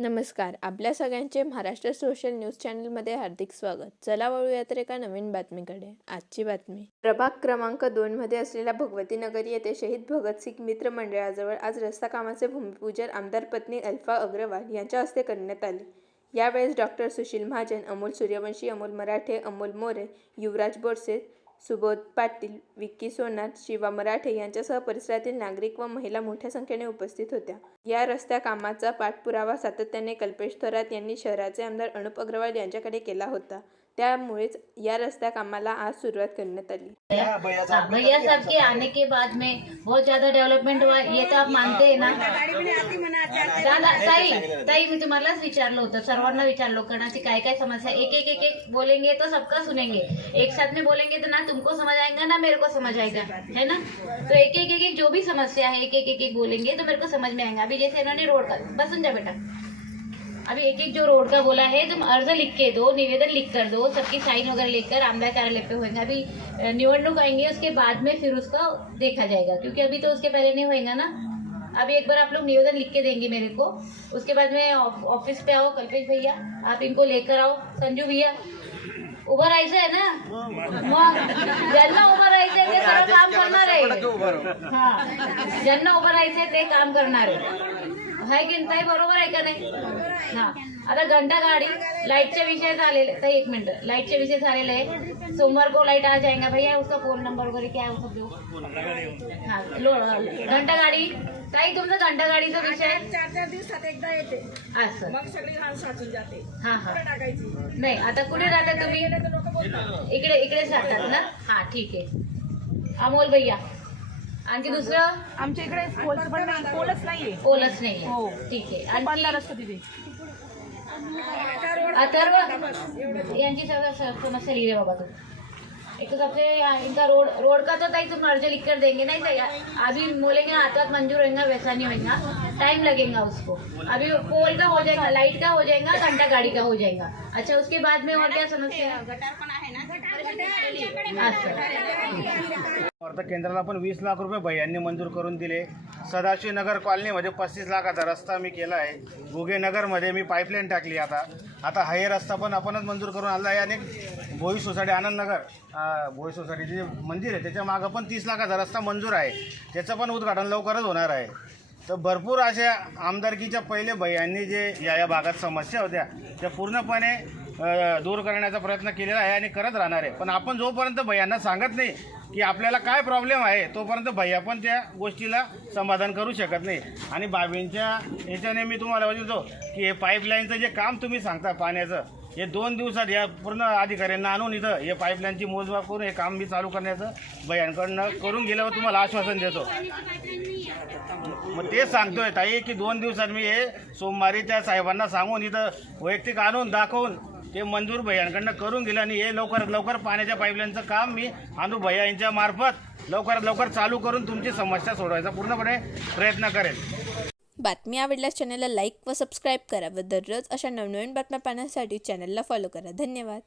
नमस्कार. आपल्या सगळ्यांचे महाराष्ट्र सोशल न्यूज चॅनलमध्ये हार्दिक स्वागत. चला वळूया तर एका नवीन बातमीकडे. आजची बातमी. प्रभाग क्रमांक दोनमध्ये असलेल्या भगवती नगर येथे शहीद भगतसिंग मित्र मंडळाजवळ आज रस्ता कामाचे भूमिपूजन आमदार पत्नी अल्फा अग्रवाल यांच्या हस्ते करण्यात आले. यावेळेस डॉक्टर सुशील महाजन अमोल सूर्यवंशी अमोल मराठे अमोल मोरे युवराज बोरसे सुबोध पाटील विक्की सोनार शिवा मराठे यांच्यासह परिसरातील नागरिक व महिला मोठ्या संख्येने उपस्थित होत्या. या रस्त्या कामाचा पाठपुरावा सातत्याने कल्पेश थोरात यांनी शहराचे आमदार अनुप अग्रवाल यांच्याकडे केला होता. त्यामुळेच या रस्त्या कामाला आज सुरुवात करण्यात आली. हाँ, भैया साहब के आने के बाद में बहुत ज़्यादा डेव्हलपमेंट हुआ ये तो आप मानते हैं ना? ताई ताई मी तुम्हालाच विचारलं होतं सर्वांना विचारलो कोणाची काय काय समस्या एक एक एक एक बोलेंगे तो सबका सुनेंगे. एक साथ में बोलेंगे तो ना तुमको समझ आएगा ना मेरे को समझ आएगा है ना? तो एक एक एक जो भी समस्या है एक एक एक एक बोलेंगे तो मेरे को समझ में आएगा। अभी जैसे इन्होंने रोड का बस सुन जा बेटा। अभी एक एक जो रोड का बोला है तुम अर्ज़ लिख के दो निवेदन लिख कर दो सबकी साइन वगैरह लेकर आमला कार्यालय पे होएगा। अभी निवडणूक आएँगे उसके बाद में फिर उसका देखा जाएगा क्योंकि अभी तो उसके पहले नहीं होएगा ना। अभी एक बार आप लोग निवेदन लिख के देंगे मेरे को उसके बाद में ऑफ़िस पे आओ कल्पेश भैया आप इनको लेकर आओ। संजू भैया उभं राहायचं आहे ना? मग ज्यांना उभं राहायचंय ते सगळं काम करणार आहे हा। ज्यांना उभं राहायचंय ते काम करणार आहे आहे की नाही बरोबर आहे का नाही? हा. आता घंटा गाडी लाईटच्या विषय झालेले तर एक मिनिट लाईटचे विषय झालेले आहे. सोमवार को लाइट आ जाएगा भैया उसका फोन नंबर वगैरे काय वो सब देऊ. हा लो घंटा गाडी. ताई तुमचा घंटा गाडीचा विषय? चार चार दिवसात एकदा येते. असं. मग सगळी घाण साचून जाते. हा हा. टाकायची? नाही आता कुठे राहता तुम्ही? इकडे इकडेच राहतात ना? हा ठीक आहे. अमोल भैया. आणखी दुसरं? आमच्या इकडे पोलच पण नाही पोलच नाहीये. पोलच नाही हो. ठीक आहे. आणखी? पडणार असतो तिथे. अथर्व यांची सगळं स- समस्या लिहिली बाबा तू. एक तो सबसे यहाँ इनका रोड रोड का तो ताई तुम अर्ज लिख कर देंगे नहीं सही अभी बोलेंगे ना हाथ मंजूर होगा वैसा नहीं होगा टाइम लगेगा उसको. अभी पोल का हो जाएगा लाइट का हो जाएगा घंटा गाड़ी का हो जाएगा. अच्छा उसके बाद में और क्या समस्या है? असं वार्ता केंद्राला पण वीस लाख रुपये भैयांनी मंजूर करून दिले. सदाशिव नगर कॉलनीमध्ये पस्तीस लाखाचा रस्ता मी केला आहे. गुगेनगरमध्ये मी पाईपलाईन टाकली आता. आता हा रस्ता पण आपणच मंजूर करून आणला आहे आणि भोई सोसायटी आनंदनगर भोई सोसायटीचे जे मंदिर आहे त्याच्या मागं पण तीस लाखाचा रस्ता मंजूर आहे. त्याचं पण उद्घाटन लवकरच होणार आहे. तर भरपूर अशा आमदारकीच्या पहिले भैयांनी जे या या भागात समस्या होत्या त्या पूर्णपणे दूर करण्याचा प्रयत्न केलेला आहे आणि करत राहणार आहे. पण आपण जोपर्यंत भैयांना सांगत नाही की आपल्याला काय प्रॉब्लेम आहे तोपर्यंत भैया पण त्या गोष्टीला समाधान करू शकत नाही. आणि बाबींच्या ह्याच्याने मी तुम्हाला म्हणतो की हे पाईपलाईनचं जे काम तुम्ही सांगता पाण्याचं हे दोन दिवसात या पूर्ण अधिकाऱ्यांना आणून इथं हे पाईपलाईनची मोजमाप करून हे काम मी चालू करण्याचं भैयांकडनं करून गेल्यावर तुम्हाला आश्वासन देतो. मग तेच सांगतोय ताई की दोन दिवसात मी हे सोमवारी त्या साहेबांना सांगून इथं वैयक्तिक आणून दाखवून ते मंजूर भैयांकडनं करून गेलं आणि हे लवकरात लवकर पाण्याच्या पाईपलाईनचं काम मी अनु भैया यांच्या मार्फत लवकरात लवकर चालू करून तुमची समस्या सोडवायचा पूर्णपणे प्रयत्न करेल बातमी आवडल्यास चॅनलला लाईक व सबस्क्राईब करा व दररोज अशा नवनवीन बातम्या पाहण्यासाठी चॅनलला फॉलो करा. धन्यवाद.